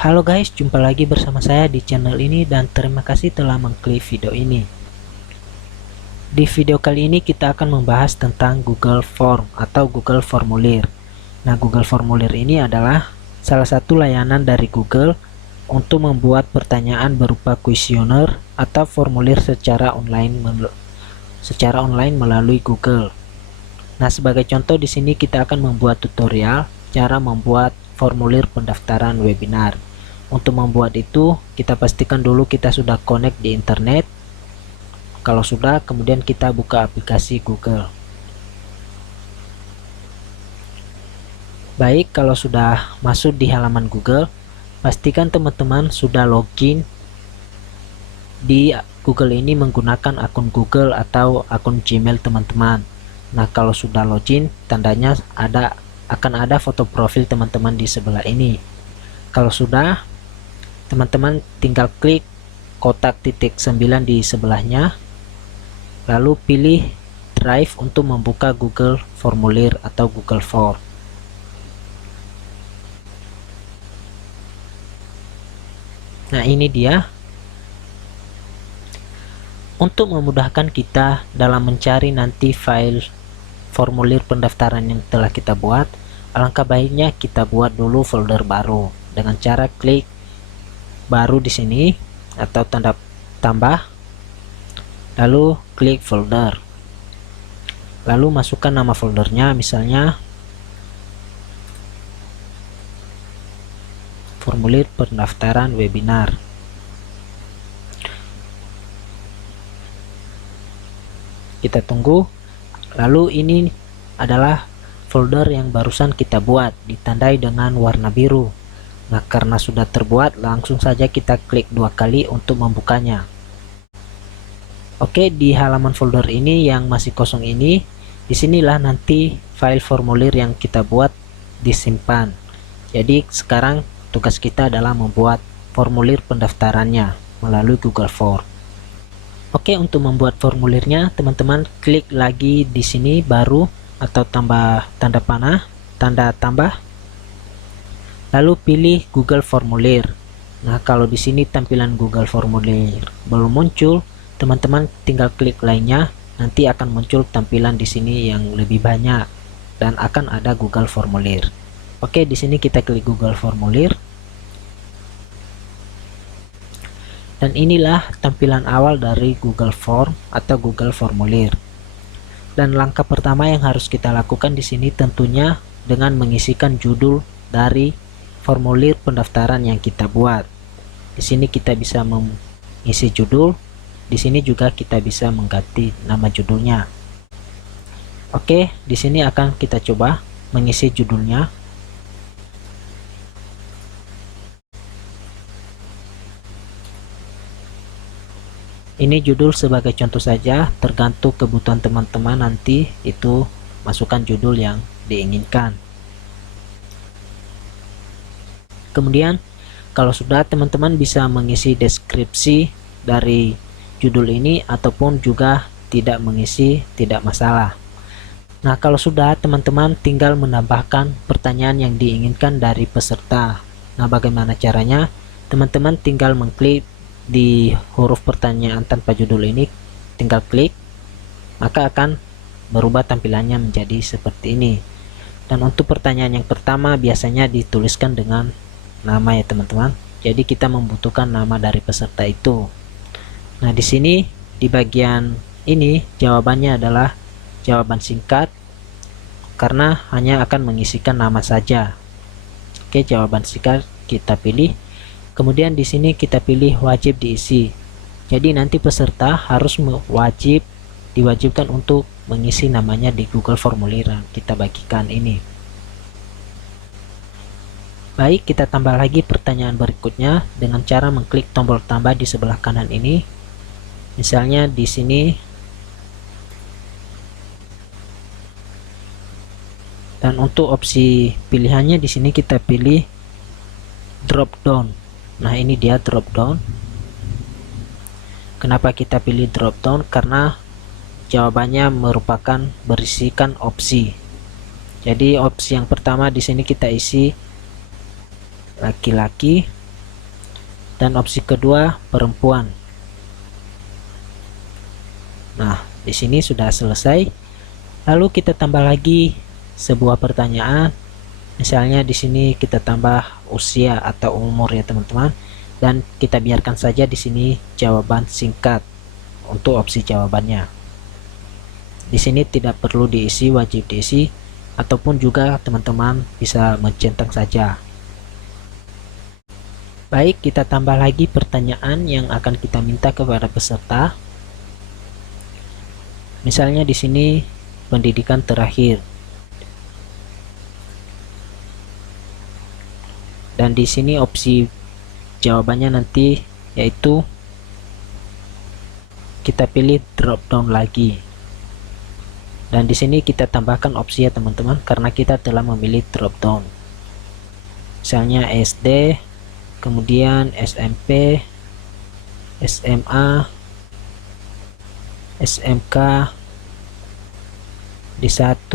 Halo guys, jumpa lagi bersama saya di channel ini dan terima kasih telah mengklik video ini. Di video kali ini kita akan membahas tentang Google Form atau Google Formulir. Nah, Google Formulir ini adalah salah satu layanan dari Google untuk membuat pertanyaan berupa kuesioner atau formulir secara online melalui Google. Nah, sebagai contoh di sini kita akan membuat tutorial cara membuat formulir pendaftaran webinar. Untuk membuat itu, kita pastikan dulu kita sudah connect di internet. Kalau sudah, kemudian kita buka aplikasi Google. Baik, kalau sudah masuk di halaman Google, pastikan teman-teman sudah login di Google ini menggunakan akun Google atau akun Gmail teman-teman. Nah, kalau sudah login, tandanya akan ada foto profil teman-teman di sebelah ini. Kalau sudah, teman-teman tinggal klik kotak titik 9 di sebelahnya, lalu pilih Drive untuk membuka Google Formulir atau Google Form. Nah, ini dia. Untuk memudahkan kita dalam mencari nanti file formulir pendaftaran yang telah kita buat, alangkah baiknya kita buat dulu folder baru dengan cara klik baru di sini atau tanda tambah, lalu klik folder, lalu masukkan nama foldernya, misalnya formulir pendaftaran webinar. Kita tunggu. Lalu ini adalah folder yang barusan kita buat, ditandai dengan warna biru. Nah, karena sudah terbuat, langsung saja kita klik 2 kali untuk membukanya. Oke, di halaman folder ini yang masih kosong ini, disinilah nanti file formulir yang kita buat disimpan. Jadi sekarang tugas kita adalah membuat formulir pendaftarannya melalui Google Form. Oke, untuk membuat formulirnya, teman-teman klik lagi di sini baru atau tambah tanda panah, tanda tambah. Lalu pilih Google Formulir. Nah, kalau di sini tampilan Google Formulir belum muncul, teman-teman tinggal klik lainnya, nanti akan muncul tampilan di sini yang lebih banyak dan akan ada Google Formulir. Oke, di sini kita klik Google Formulir. Dan inilah tampilan awal dari Google Form atau Google Formulir. Dan langkah pertama yang harus kita lakukan di sini tentunya dengan mengisikan judul dari formulir pendaftaran yang kita buat. Di sini kita bisa mengisi judul, di sini juga kita bisa mengganti nama judulnya. Oke, di sini akan kita coba mengisi judulnya. Ini judul sebagai contoh saja, tergantung kebutuhan teman-teman nanti itu masukkan judul yang diinginkan. Kemudian kalau sudah, teman-teman bisa mengisi deskripsi dari judul ini ataupun juga tidak mengisi, tidak masalah. Nah, kalau sudah, teman-teman tinggal menambahkan pertanyaan yang diinginkan dari peserta. Nah, bagaimana caranya? Teman-teman tinggal mengklik di huruf pertanyaan tanpa judul ini, tinggal klik, maka akan berubah tampilannya menjadi seperti ini. Dan untuk pertanyaan yang pertama biasanya dituliskan dengan nama ya teman-teman. Jadi kita membutuhkan nama dari peserta itu. Nah, di sini di bagian ini jawabannya adalah jawaban singkat karena hanya akan mengisikan nama saja. Oke, jawaban singkat kita pilih. Kemudian di sini kita pilih wajib diisi. Jadi nanti peserta harus diwajibkan untuk mengisi namanya di Google Formulir yang kita bagikan ini. Baik, kita tambah lagi pertanyaan berikutnya dengan cara mengklik tombol tambah di sebelah kanan ini. Misalnya di sini. Dan untuk opsi pilihannya di sini kita pilih drop down. Nah, ini dia drop down. Kenapa kita pilih drop down? Karena jawabannya merupakan berisikan opsi. Jadi opsi yang pertama di sini kita isi laki-laki, dan opsi kedua perempuan. Nah, di sini sudah selesai. Lalu kita tambah lagi sebuah pertanyaan. Misalnya di sini kita tambah usia atau umur ya teman-teman, dan kita biarkan saja di sini jawaban singkat untuk opsi jawabannya. Di sini tidak perlu diisi, wajib diisi, ataupun juga teman-teman bisa mencentang saja. Baik, kita tambah lagi pertanyaan yang akan kita minta kepada peserta. Misalnya di sini pendidikan terakhir. Dan di sini opsi jawabannya nanti yaitu kita pilih drop down lagi. Dan di sini kita tambahkan opsi ya teman-teman, karena kita telah memilih drop down. Misalnya SD, kemudian SMP, SMA, SMK, D1,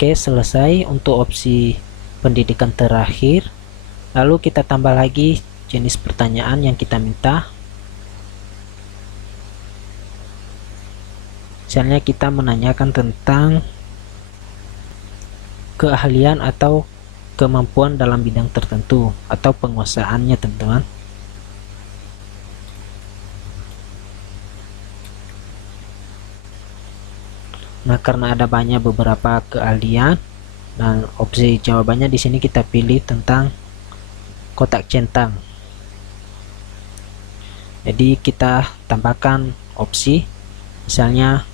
Oke, selesai untuk opsi pendidikan terakhir. Lalu kita tambah lagi jenis pertanyaan yang kita minta. Misalnya kita menanyakan tentang keahlian atau kemampuan dalam bidang tertentu atau penguasaannya teman-teman. Nah, karena ada banyak beberapa keahlian, dan opsi jawabannya di sini kita pilih tentang kotak centang. Jadi kita tambahkan opsi, misalnya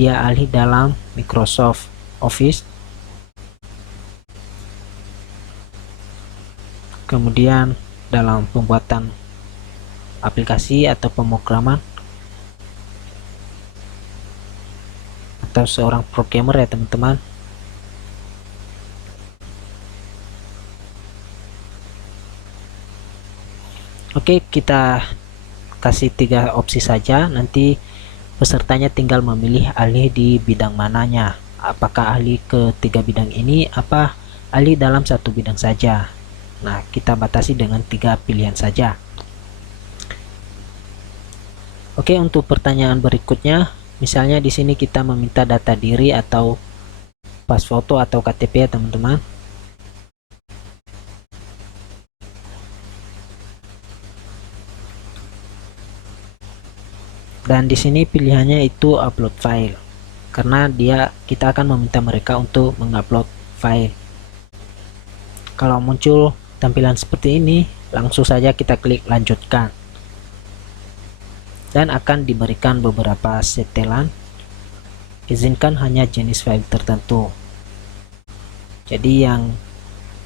dia ahli dalam Microsoft Office, kemudian dalam pembuatan aplikasi atau pemrograman, atau seorang programmer ya teman-teman. Oke, kita kasih 3 opsi saja, nanti pesertanya tinggal memilih ahli di bidang mananya, apakah ahli ke 3 bidang ini, apa ahli dalam satu bidang saja. Nah, kita batasi dengan 3 pilihan saja. Oke, untuk pertanyaan berikutnya, misalnya di sini kita meminta data diri atau pas foto atau KTP ya teman-teman. Dan di sini pilihannya itu upload file, karena kita akan meminta mereka untuk mengupload file. Kalau muncul tampilan seperti ini, langsung saja kita klik lanjutkan, dan akan diberikan beberapa setelan. Izinkan hanya jenis file tertentu. Jadi yang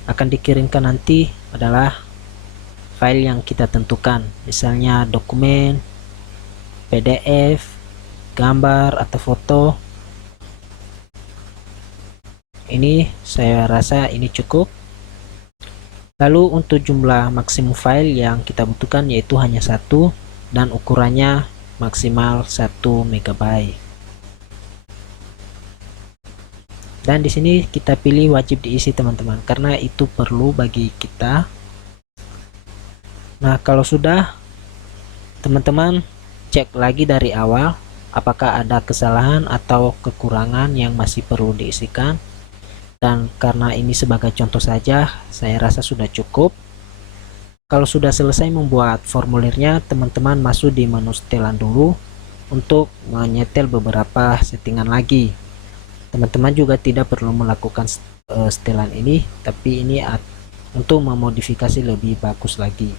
akan dikirimkan nanti adalah file yang kita tentukan, misalnya dokumen, PDF, gambar atau foto. Ini saya rasa ini cukup. Lalu untuk jumlah maksimum file yang kita butuhkan yaitu hanya 1, dan ukurannya maksimal 1 MB. Dan di sini kita pilih wajib diisi teman-teman, karena itu perlu bagi kita. Nah, kalau sudah, teman-teman cek lagi dari awal apakah ada kesalahan atau kekurangan yang masih perlu diisikan. Dan karena ini sebagai contoh saja, saya rasa sudah cukup. Kalau sudah selesai membuat formulirnya, teman-teman masuk di menu setelan dulu untuk menyetel beberapa settingan lagi. Teman-teman juga tidak perlu melakukan setelan ini, tapi ini untuk memodifikasi lebih bagus lagi.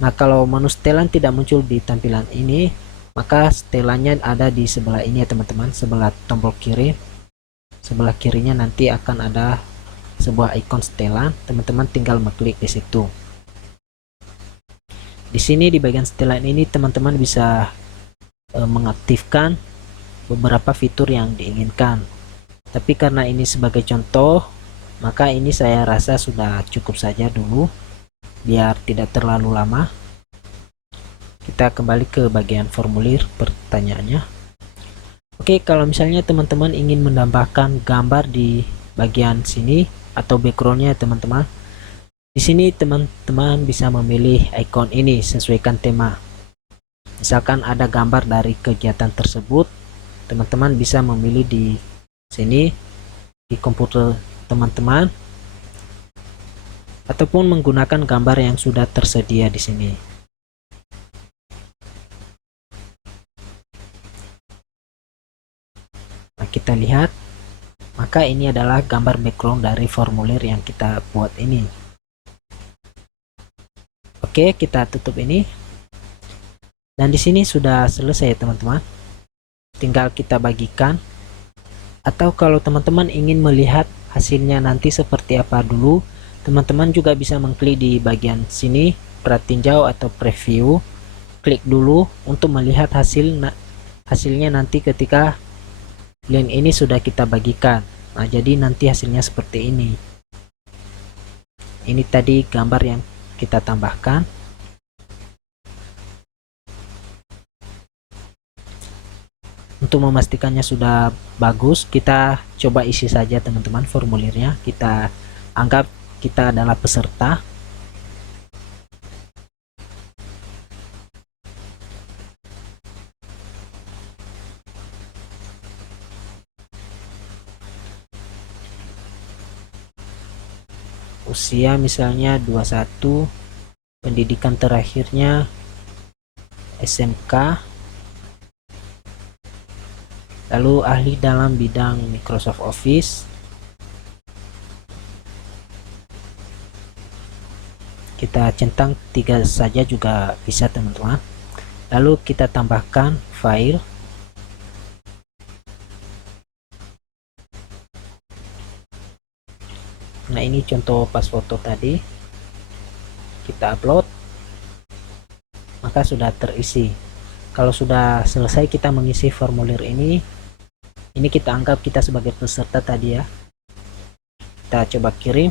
Nah, kalau menu setelan tidak muncul di tampilan ini, maka setelannya ada di sebelah ini ya teman-teman, sebelah tombol kiri. Sebelah kirinya nanti akan ada sebuah ikon setelan, teman-teman tinggal mengklik di situ. Di sini di bagian setelan ini teman-teman bisa mengaktifkan beberapa fitur yang diinginkan. Tapi karena ini sebagai contoh, maka ini saya rasa sudah cukup saja dulu. biar tidak terlalu lama. Kita kembali ke bagian formulir pertanyaannya. Oke, kalau misalnya teman-teman ingin menambahkan gambar di bagian sini atau backgroundnya teman-teman, di sini teman-teman bisa memilih icon ini sesuaikan tema. Misalkan ada gambar dari kegiatan tersebut, teman-teman bisa memilih di sini di komputer teman-teman ataupun menggunakan gambar yang sudah tersedia di sini. Nah, kita lihat, maka ini adalah gambar background dari formulir yang kita buat ini. Oke, kita tutup ini. Dan di sini sudah selesai teman-teman. Tinggal kita bagikan. Atau kalau teman-teman ingin melihat hasilnya nanti seperti apa dulu, teman-teman juga bisa mengklik di bagian sini, pratinjau atau preview. Klik dulu untuk melihat hasilnya nanti ketika link ini sudah kita bagikan. Nah, jadi nanti hasilnya seperti ini. Ini tadi gambar yang kita tambahkan. Untuk memastikannya sudah bagus, kita coba isi saja teman-teman formulirnya. Kita anggap kita adalah peserta. Usia misalnya 21, pendidikan terakhirnya SMK, lalu ahli dalam bidang Microsoft Office. Kita centang 3 saja juga bisa teman-teman. Lalu kita tambahkan file. Nah, ini contoh pas foto tadi. Kita upload, maka sudah terisi. Kalau sudah selesai kita mengisi formulir ini kita anggap kita sebagai peserta tadi ya. Kita coba kirim.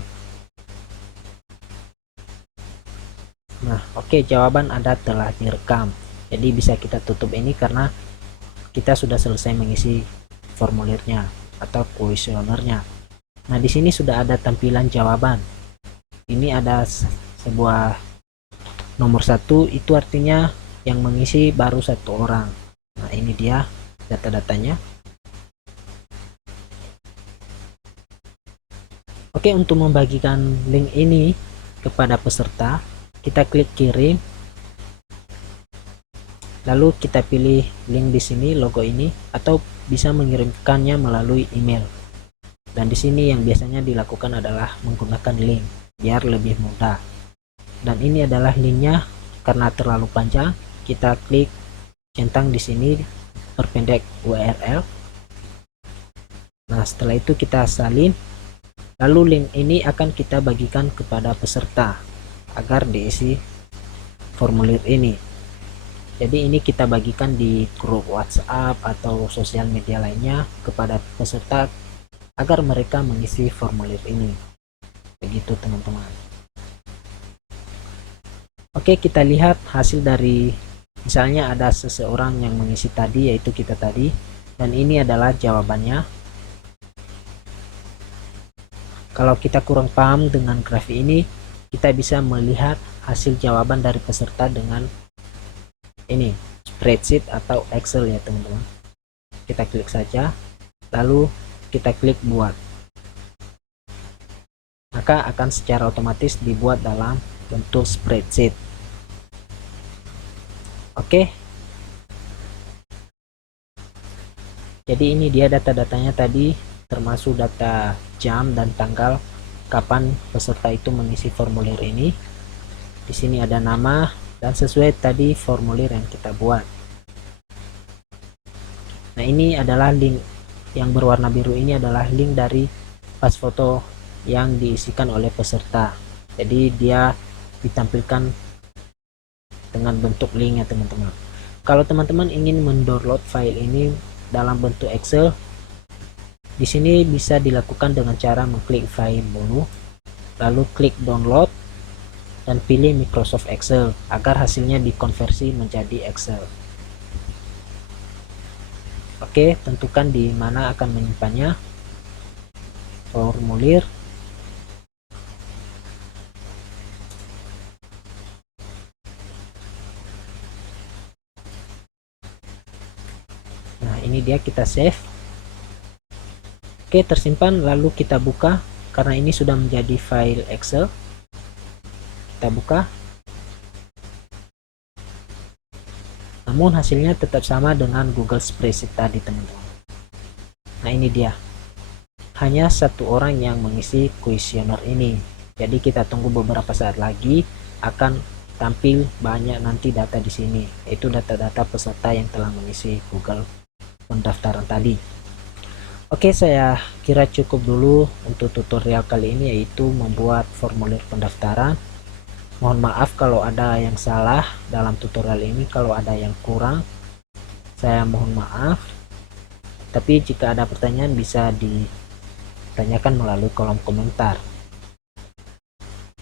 Nah, oke, jawaban Anda telah direkam. Jadi bisa kita tutup ini karena kita sudah selesai mengisi formulirnya atau kuesionernya. Nah, di sini sudah ada tampilan jawaban. Ini ada sebuah nomor 1, itu artinya yang mengisi baru 1 orang. Nah, ini dia data-datanya. Oke, untuk membagikan link ini kepada peserta, kita klik kirim. Lalu kita pilih link di sini, logo ini, atau bisa mengirimkannya melalui email. Dan di sini yang biasanya dilakukan adalah menggunakan link biar lebih mudah. Dan ini adalah linknya. Karena terlalu panjang, kita klik centang di sini perpendek URL. Nah, setelah itu kita salin. Lalu link ini akan kita bagikan kepada peserta agar diisi formulir ini. Jadi ini kita bagikan di grup WhatsApp atau sosial media lainnya kepada peserta agar mereka mengisi formulir ini. Begitu teman-teman. Oke, kita lihat hasil dari misalnya ada seseorang yang mengisi tadi, yaitu kita tadi, dan ini adalah jawabannya. Kalau kita kurang paham dengan grafik ini, kita bisa melihat hasil jawaban dari peserta dengan ini spreadsheet atau Excel ya teman-teman. Kita klik saja, lalu kita klik buat, maka akan secara otomatis dibuat dalam bentuk spreadsheet. Oke, jadi ini dia data-datanya tadi, termasuk data jam dan tanggal kapan peserta itu mengisi formulir ini. Di sini ada nama dan sesuai tadi formulir yang kita buat. Nah, ini adalah link yang berwarna biru, ini adalah link dari pas foto yang diisikan oleh peserta. Jadi dia ditampilkan dengan bentuk link ya teman-teman. Kalau teman-teman ingin mendownload file ini dalam bentuk Excel, di sini bisa dilakukan dengan cara mengklik file menu, lalu klik download. dan pilih Microsoft Excel agar hasilnya dikonversi menjadi Excel. Oke, tentukan di mana akan menyimpannya. Formulir. Nah, ini dia, kita save. Oke, tersimpan, lalu kita buka. Karena ini sudah menjadi file Excel, kita buka. Namun hasilnya tetap sama dengan Google Spreadsheet tadi, teman-teman. Nah, ini dia. Hanya satu orang yang mengisi kuesioner ini. Jadi kita tunggu beberapa saat lagi, akan tampil banyak nanti data di sini, yaitu data-data peserta yang telah mengisi Google pendaftaran tadi. Oke, saya kira cukup dulu untuk tutorial kali ini, yaitu membuat formulir pendaftaran. Mohon maaf kalau ada yang salah dalam tutorial ini, kalau ada yang kurang, saya mohon maaf. Tapi jika ada pertanyaan bisa ditanyakan melalui kolom komentar.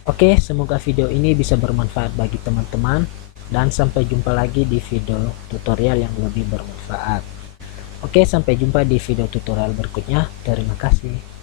Oke, semoga video ini bisa bermanfaat bagi teman-teman, dan sampai jumpa lagi di video tutorial yang lebih bermanfaat. Oke, sampai jumpa di video tutorial berikutnya. Terima kasih.